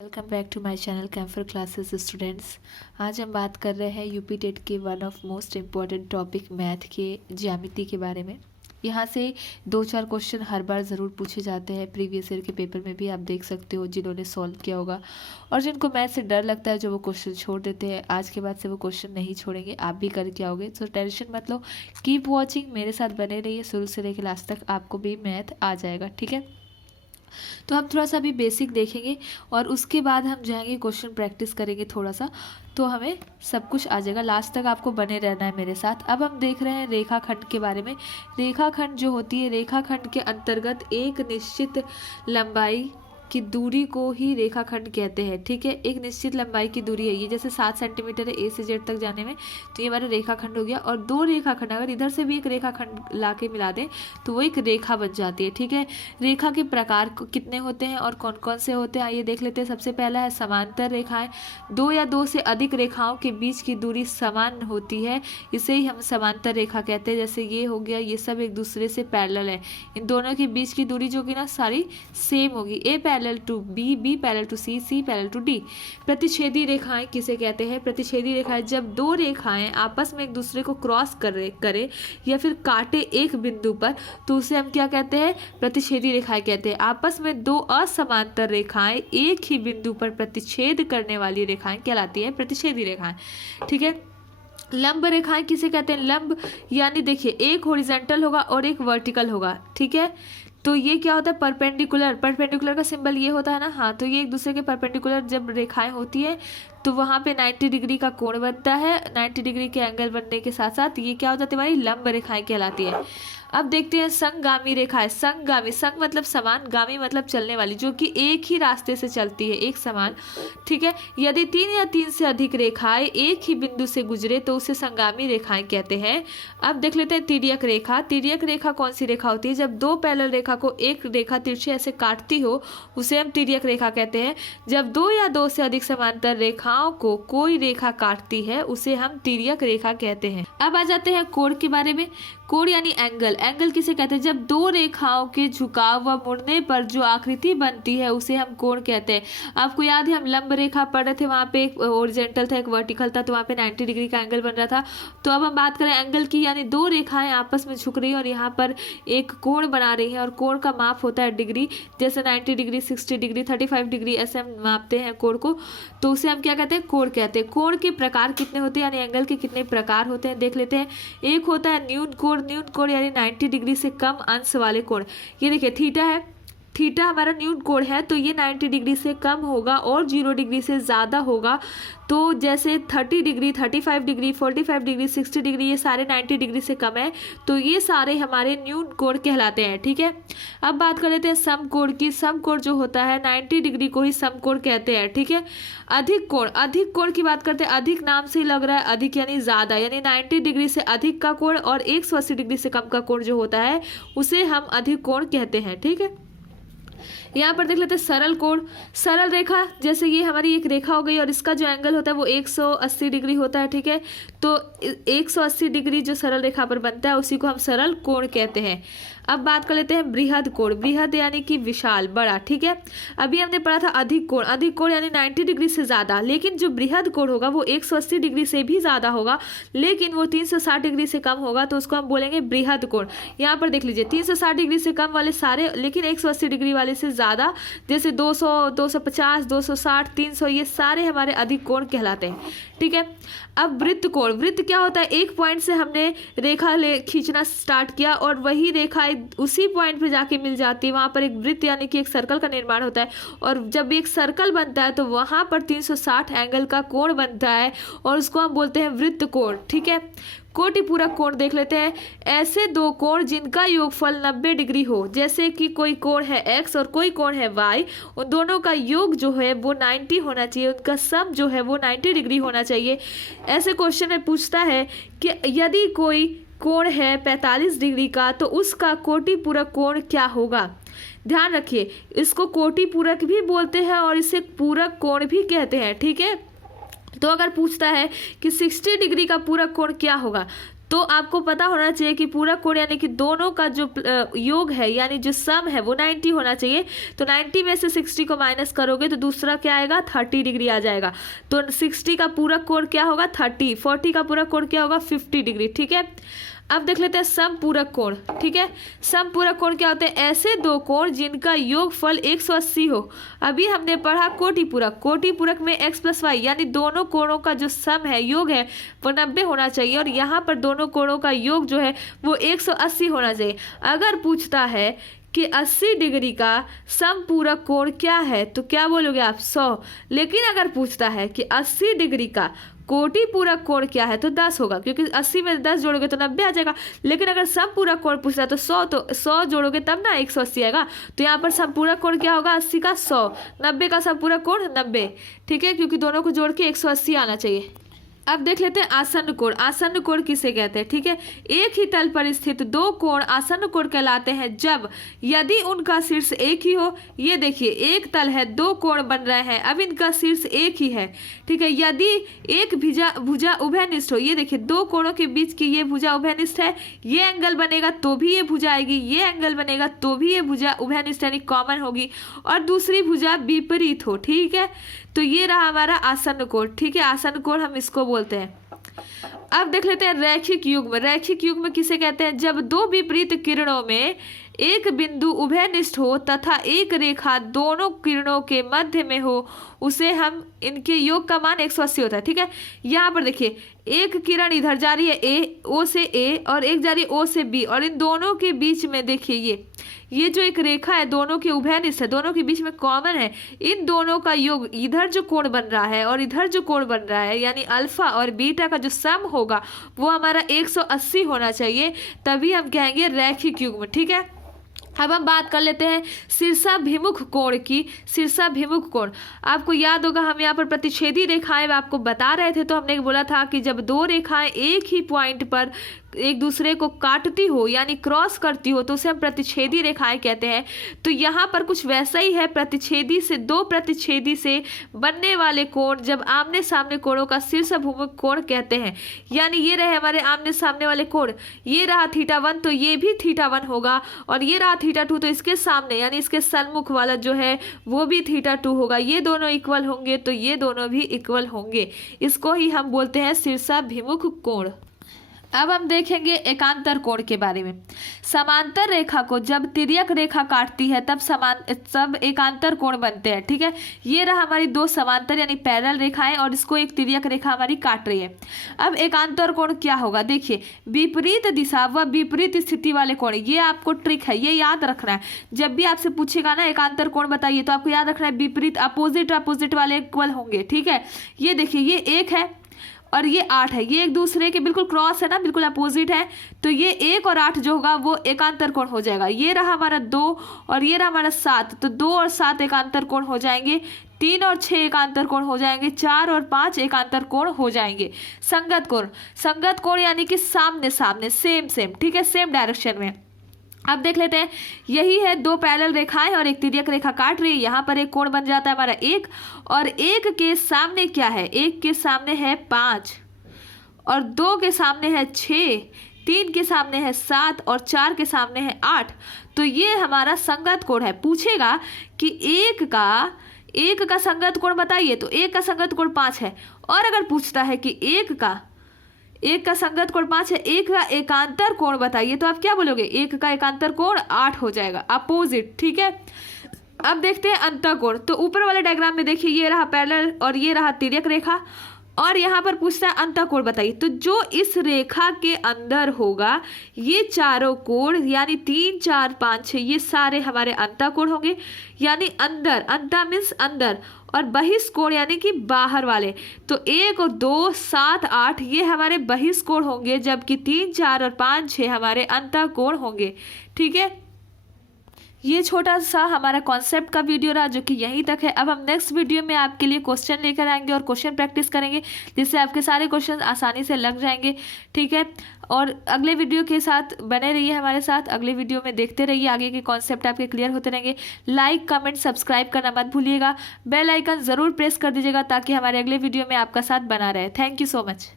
Welcome back to my channel Camphor classes students. आज हम बात कर रहे हैं यूपी टेट के one of most important topic math के ज्यामिति के बारे में। यहाँ से 2-4 क्वेश्चन हर बार ज़रूर पूछे जाते हैं। प्रीवियस ईयर के पेपर में भी आप देख सकते हो जिन्होंने सॉल्व किया होगा, और जिनको मैथ से डर लगता है जो वो क्वेश्चन छोड़ देते हैं, आज के बाद से वो क्वेश्चन नहीं छोड़ेंगे, आप भी करके आओगे। तो टेंशन मत लो, कीप वॉचिंग, मेरे साथ बने रहिए, शुरू से लेकर लास्ट तक आपको भी मैथ आ जाएगा। ठीक है, तो हम थोड़ा सा अभी बेसिक देखेंगे और उसके बाद हम जाएंगे क्वेश्चन प्रैक्टिस करेंगे थोड़ा सा, तो हमें सब कुछ आ जाएगा। लास्ट तक आपको बने रहना है मेरे साथ। अब हम देख रहे हैं रेखाखंड के बारे में। रेखाखंड जो होती है, रेखाखंड के अंतर्गत एक निश्चित लंबाई की दूरी को ही रेखाखंड कहते हैं। ठीक है, एक निश्चित लंबाई की दूरी है, ये जैसे 7 सेंटीमीटर है ए से जेड तक जाने में, तो ये हमारा रेखाखंड हो गया। और 2 रेखाखंड अगर इधर से भी एक रेखाखंड ला के मिला दें तो वो एक रेखा बन जाती है। ठीक है, रेखा के प्रकार कितने होते हैं और कौन कौन से होते हैं आइए देख लेते हैं। सबसे पहला है समांतर रेखाएं। 2 या 2 से अधिक रेखाओं के बीच की दूरी समान होती है, इसे ही हम समांतर रेखा कहते हैं। जैसे ये हो गया, ये सब एक दूसरे से पैरेलल है, इन दोनों के बीच की दूरी जो कि ना सारी सेम होगी। A parallel to B, B parallel to C, C parallel to D. प्रतिच्छेदी रेखाएं किसे कहते हैं? प्रतिच्छेदी रेखाएं जब 2 रेखाएं आपस में एक दूसरे को क्रॉस करे या फिर काटे एक बिंदु पर, तो उसे हम क्या कहते हैं? प्रतिच्छेदी रेखाएं कहते हैं। आपस में 2 असमांतर रेखाएं एक ही बिंदु पर प्रतिच्छेद करने वाली रेखाएं कहलाती है प्रतिच्छेदी रेखाएं। ठीक है, लंब रेखाएं किसे कहते हैं? लंब यानी देखिए, एक हॉरिजॉन्टल होगा और एक वर्टिकल होगा। ठीक है, तो ये क्या होता है? परपेंडिकुलर। परपेंडिकुलर का सिंबल ये होता है ना, हाँ, तो ये एक दूसरे के परपेंडिकुलर जब रेखाएं होती है तो वहाँ पे 90 डिग्री का कोण बनता है। 90 डिग्री के एंगल बनने के साथ साथ ये क्या हो जाती है? हमारी लंब रेखाएं कहलाती है। अब देखते हैं संगामी रेखाएं। संगामी, संग मतलब समान, गामी मतलब चलने वाली, जो कि एक ही रास्ते से चलती है, एक समान। ठीक है, यदि 3 या 3 से अधिक रेखाएं एक ही बिंदु से गुजरे तो उसे संगामी रेखाएं कहते हैं। अब देख लेते हैं तिर्यक रेखा। तिर्यक रेखा कौन सी रेखा होती है? जब 2 पैरेलल रेखा को एक रेखा तिरछे ऐसे काटती हो उसे हम तिर्यक रेखा कहते हैं। जब 2 या 2 से अधिक समांतर रेखाओं को कोई रेखा काटती है उसे हम तिर्यक रेखा कहते हैं। अब आ जाते हैं कोण के बारे में। कोण यानी एंगल। एंगल किसे कहते हैं? जब 2 रेखाओं के झुकाव व मुड़ने पर जो आकृति बनती है उसे हम कोण कहते हैं। आपको याद है हम लंब रेखा पढ़ रहे थे, वहाँ पे एक ओरिजेंटल था एक वर्टिकल था, तो वहाँ पे 90 डिग्री का एंगल बन रहा था। तो अब हम बात करें एंगल की, यानी 2 रेखाएं आपस में झुक रही है और यहाँ पर एक कोण बना रही है, और कोण का माप होता है डिग्री। जैसे 90 डिग्री, 60 डिग्री, 35 डिग्री ऐसे हम मापते हैं कोण को, तो उसे हम क्या कहते हैं? कोण कहते हैं। कोण के प्रकार कितने होते हैं, यानी एंगल के कितने प्रकार होते हैं देख लेते हैं। एक होता है न्यून कोण। न्यून कोण यानी 90 डिग्री से कम अंश वाले कोण। ये देखिए थीटा है, थीटा हमारा न्यून कोण है, तो ये 90 डिग्री से कम होगा और 0 डिग्री से ज़्यादा होगा। तो जैसे 30 डिग्री, 35 डिग्री, 45 डिग्री, 60 डिग्री, ये सारे 90 डिग्री से कम है, तो ये सारे हमारे न्यून कोण कहलाते हैं। ठीक है, अब बात कर लेते हैं समकोण की। समकोण जो होता है 90 डिग्री को ही समकोण कहते हैं। ठीक है, अधिक कोण। अधिक कोण की बात करते हैं। अधिक नाम से ही लग रहा है, अधिक यानी ज़्यादा, यानी 90 डिग्री से अधिक का कोण और 180 डिग्री से कम का कोण जो होता है उसे हम अधिक कोण कहते हैं। ठीक है, यहाँ पर देख लेते हैं सरल कोण। सरल रेखा, जैसे ये हमारी एक रेखा हो गई और इसका जो एंगल होता है वो 180 डिग्री होता है। ठीक है, तो 180 डिग्री जो सरल रेखा पर बनता है उसी को हम सरल कोण कहते हैं। अब बात कर लेते हैं बृहद कोण। बृहद यानी कि विशाल, बड़ा। ठीक है, अभी हमने पढ़ा था अधिक कोण। अधिक कोण यानी 90 डिग्री से ज़्यादा, लेकिन जो बृहद कोण होगा वो 180 डिग्री से भी ज़्यादा होगा, लेकिन वो 360 डिग्री से कम होगा, तो उसको हम बोलेंगे बृहद कोण। यहाँ पर देख लीजिए 360 डिग्री से कम वाले सारे, लेकिन 180 डिग्री वाले से ज़्यादा, जैसे 200, 250, 260, 300, ये सारे हमारे अधिक कोण कहलाते हैं। ठीक है, अब वृत्त कोण। वृत्त क्या होता है? एक पॉइंट से हमने रेखा खींचना स्टार्ट किया और वही रेखा उसी पॉइंट पे जाके मिल जाती है, वहाँ पर एक वृत्त यानी कि एक सर्कल का निर्माण होता है, और जब एक सर्कल बनता है तो वहाँ पर 360 एंगल का कोण बनता है और उसको हम बोलते हैं वृत्त कोण। ठीक है, कोटिपूरक कोण देख लेते हैं। ऐसे 2 कोण जिनका योगफल 90 डिग्री हो, जैसे कि कोई कोण है x और कोई कोण है y, उन दोनों का योग जो है वो 90 होना चाहिए, उनका सम जो है वो 90 डिग्री होना चाहिए। ऐसे क्वेश्चन में पूछता है कि यदि कोई कोण है 45 डिग्री का तो उसका कोटिपूरक कोण क्या होगा। ध्यान रखिए, इसको कोटिपूरक भी बोलते हैं और इसे पूरक कोण भी कहते हैं। ठीक है, तो अगर पूछता है कि 60 डिग्री का पूरक कोण क्या होगा, तो आपको पता होना चाहिए कि पूरक कोण यानी कि दोनों का जो योग है यानी जो सम है वो 90 होना चाहिए। तो 90 में से 60 को माइनस करोगे तो दूसरा क्या आएगा 30 डिग्री आ जाएगा। तो 60 का पूरक कोण क्या होगा 30, 40 का पूरक कोण क्या होगा 50 डिग्री। ठीक है, अब देख लेते हैं समपूरक कोण। ठीक है, समपूरक कोण क्या होते हैं? ऐसे दो कोण जिनका योगफल 180 हो। अभी हमने पढ़ा कोटिपूरक, कोटिपूरक में x + y यानी दोनों कोणों का जो सम है योग है वो 90 होना चाहिए और यहाँ पर दोनों कोणों का योग जो है वो 180 होना चाहिए। अगर पूछता है कि 80 डिग्री का समपूरक कोण क्या है तो क्या बोलोगे आप 100। लेकिन अगर पूछता है कि 80 डिग्री का कोटिपूरक कोण क्या है तो 10 होगा, क्योंकि 80 में 10 जोड़ोगे तो 90 आ जाएगा। लेकिन अगर समपूरक कोण पूछता है तो 100, तो 100 जोड़ोगे तब ना 180 आएगा। तो यहाँ पर समपूरक कोण क्या होगा 80 का 100, 90 का समपूरक कोण 90। ठीक है, क्योंकि दोनों को जोड़ के 180 आना चाहिए। अब देख लेते हैं आसन्न कोण। आसन्न कोण किसे कहते हैं? ठीक है, एक ही तल पर स्थित दो कोण आसन्न कोण कहलाते हैं जब यदि उनका शीर्ष एक ही हो। ये देखिए एक तल है, दो कोण बन रहे हैं, अब इनका शीर्ष एक ही है। ठीक है, यदि एक भुजा उभयनिष्ठ हो, ये देखिए दो कोणों के बीच की ये भुजा उभयनिष्ठ है, ये एंगल बनेगा तो भी ये भुजा आएगी, ये एंगल बनेगा तो भी ये भुजा उभयनिष्ठ यानी कॉमन होगी, और दूसरी भुजा विपरीत हो। ठीक है, तो ये रहा हमारा आसन्न कोण। ठीक है, आसन्न कोण हम इसको बोलते हैं। अब देख लेते हैं रैखिक युग्म। रैखिक युग्म किसे कहते हैं? जब दो विपरीत किरणों में एक बिंदु उभयनिष्ठ हो तथा एक रेखा दोनों किरणों के मध्य में हो, उसे हम इनके योग का मान 180 होता है। ठीक है, यहाँ पर देखिए एक किरण इधर जा रही है ओ से ए और एक जा रही है ओ से बी, और इन दोनों के बीच में देखिए ये जो एक रेखा है दोनों के उभयनिष्ठ है, दोनों के बीच में कॉमन है। इन दोनों का योग इधर जो कोण बन रहा है और इधर जो कोण बन रहा है यानी अल्फा और बीटा का जो सम होगा वो हमारा 180 होना चाहिए, तभी हम कहेंगे रैखिक युग्म। ठीक है, अब हम बात कर लेते हैं शीर्षाभिमुख कोण की। शीर्षाभिमुख कोण आपको याद होगा, हम यहाँ पर प्रतिच्छेदी रेखाएं आपको बता रहे थे, तो हमने बोला था कि जब दो रेखाएं एक ही पॉइंट पर एक दूसरे को काटती हो यानी क्रॉस करती हो तो उसे हम प्रतिच्छेदी रेखाएं कहते हैं। तो यहाँ पर कुछ वैसा ही है, प्रतिच्छेदी से दो प्रतिच्छेदी से बनने वाले कोण जब आमने सामने कोणों का शीर्षाभिमुख कोण कहते हैं। यानी ये रहे हमारे आमने सामने वाले कोण, ये रहा θ1 तो ये भी θ1 होगा, और ये रहा θ2 तो इसके सामने यानी इसके सन्मुख वाला जो है वो भी θ2 होगा। ये दोनों इक्वल होंगे तो ये दोनों भी इक्वल होंगे, इसको ही हम बोलते हैं शीर्षाभिमुख कोण। अब हम देखेंगे एकांतर कोण के बारे में। समांतर रेखा को जब तिर्यक रेखा काटती है तब एकांतर कोण बनते हैं। ठीक है, ये रहा हमारी दो समांतर यानी पैरेलल रेखाएं और इसको एक तिर्यक रेखा हमारी काट रही है। अब एकांतर कोण क्या होगा? देखिए विपरीत दिशा व विपरीत स्थिति वाले कोण, ये आपको ट्रिक है, ये याद रखना है। जब भी आपसे पूछेगा ना एकांतर कोण बताइए तो आपको याद रखना है विपरीत अपोजिट वाले इक्वल होंगे। ठीक है, ये देखिए ये 1 है और ये 8 है, ये एक दूसरे के बिल्कुल क्रॉस है ना, बिल्कुल अपोजिट है, तो ये 1 और 8 जो होगा वो एकांतर कोण हो जाएगा। ये रहा हमारा 2 और ये रहा हमारा 7, तो 2 और 7 एकांतर कोण हो जाएंगे, 3 और 6 एकांतर कोण हो जाएंगे, 4 और 5 एकांतर कोण हो जाएंगे। संगत कोण, संगत कोण यानी कि सामने सामने सेम। ठीक है, सेम डायरेक्शन में। अब देख लेते हैं, यही है दो पैरेलल रेखाएं और एक तिर्यक रेखा काट रही है, यहाँ पर एक कोण बन जाता है हमारा 1 और 1 के सामने क्या है? 1 के सामने है 5 और 2 के सामने है 6, 3 के सामने है 7 और 4 के सामने है 8। तो ये हमारा संगत कोण है। पूछेगा कि एक का संगत कोण बताइए तो 1 का संगत कोण 5 है, और अगर पूछता है कि एक का संगत कोण 5 है, 1 का एकांतर कोण बताइए तो आप क्या बोलोगे? 1 का एकांतर कोण 8 हो जाएगा, अपोजिट। ठीक है, अब देखते हैं अंतःकोण। तो ऊपर वाले डायग्राम में देखिए ये रहा पैरेलल और ये रहा तिर्यक रेखा, और यहाँ पर पूछता है अंतःकोण बताइए। तो जो इस रेखा के अंदर होगा ये चारों कोण यानी 3, 4, 5, 6 ये सारे हमारे अंतःकोण होंगे, यानी अंदर, अंतः मीन्स अंदर, और बहिष्कोण यानी कि बाहर वाले। तो 1 और 2, 7, 8 ये हमारे बहिष्कोण होंगे, जबकि 3, 4 और 5, 6 हमारे अंतःकोण होंगे। ठीक है, ये छोटा सा हमारा कॉन्सेप्ट का वीडियो रहा जो कि यहीं तक है। अब हम नेक्स्ट वीडियो में आपके लिए क्वेश्चन लेकर आएंगे और क्वेश्चन प्रैक्टिस करेंगे, जिससे आपके सारे क्वेश्चन आसानी से लग जाएंगे। ठीक है, और अगले वीडियो के साथ बने रहिए हमारे साथ, अगले वीडियो में देखते रहिए, आगे के कॉन्सेप्ट आपके क्लियर होते रहेंगे। लाइक, कमेंट, सब्सक्राइब करना मत भूलिएगा, बेल आइकन ज़रूर प्रेस कर दीजिएगा ताकि हमारे अगले वीडियो में आपका साथ बना रहे। Thank you so much.